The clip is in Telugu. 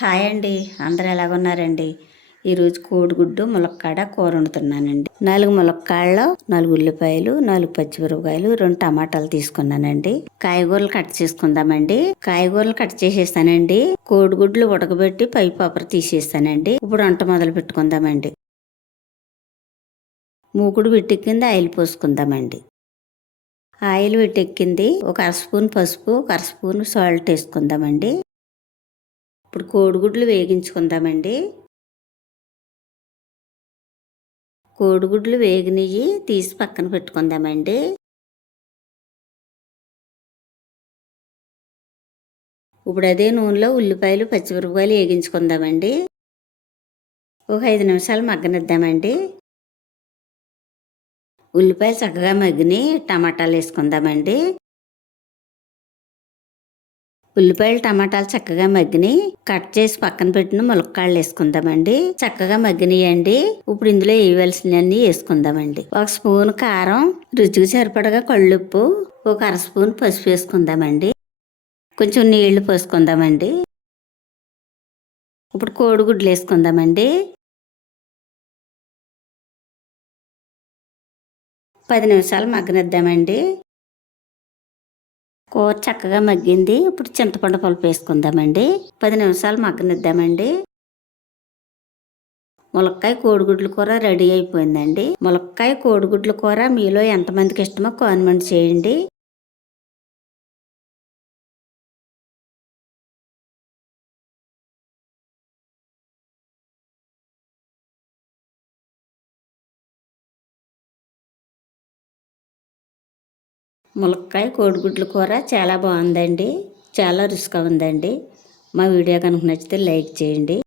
హాయ్ అండి, అందరూ ఎలాగున్నారండి? ఈరోజు కోడిగుడ్డు ములక్కాడ కూర వండుతున్నానండి. 4 ములక్కాడలు, 4 ఉల్లిపాయలు, 4 పచ్చిమిరపకాయలు, 2 టమాటాలు తీసుకున్నానండి. కాయగూరలు కట్ చేసుకుందామండి. కాయగూరలు కట్ చేసేస్తానండి. కోడిగుడ్లు ఉడకబెట్టి పై పప్పర తీసేస్తానండి. ఇప్పుడు వంట మొదలు పెట్టుకుందామండి. మూకుడు వెట్టెక్కింది, ఆయిల్ పోసుకుందామండి. ఆయిల్ వెట్టెక్కింది, ఒక అర స్పూన్ పసుపు, ఒక అర స్పూన్ సాల్ట్ వేసుకుందామండి. ఇప్పుడు కోడిగుడ్లు వేగించుకుందామండి. కోడిగుడ్లు వేగినవి తీసి పక్కన పెట్టుకుందామండి. ఇప్పుడు అదే నూనెలో ఉల్లిపాయలు పచ్చిమిరపకాయలు వేగించుకుందామండి. ఒక 5 నిమిషాలు మగ్గనిద్దామండి. ఉల్లిపాయలు చక్కగా మగ్గిని టమాటాలు వేసుకుందామండి. ఉల్లిపాయలు టమాటాలు చక్కగా మగ్గిని కట్ చేసి పక్కన పెట్టిన ములక్కాడలు వేసుకుందామండి. చక్కగా మగ్గినాయండి. ఇప్పుడు ఇందులో వేయవలసినవన్నీ వేసుకుందామండి. 1 స్పూన్ కారం, రుచికి సరిపడగా కళ్ళుప్పు, ఒక అర స్పూన్ పసుపు వేసుకుందామండి. కొంచెం నీళ్లు పోసుకుందామండి. ఇప్పుడు కోడిగుడ్లు వేసుకుందామండి. 10 నిమిషాలు మగ్గనిద్దామండి. కూర చక్కగా మగ్గింది. ఇప్పుడు చింతపండు పులుపు వేసుకుందామండి. 10 నిమిషాలు మగ్గనిద్దామండి. ములక్కాయ కోడిగుడ్ల కూర రెడీ అయిపోయిందండి. ములక్కాయ కోడిగుడ్ల కూర మీలో ఎంతమందికి ఇష్టమో కామెంట్ చేయండి. ములక్కాయ కోడిగుడ్ల కూర చాలా బాగుందండి. చాలా రుచిగా ఉందండి. మా వీడియో కనుక నచ్చితే లైక్ చేయండి.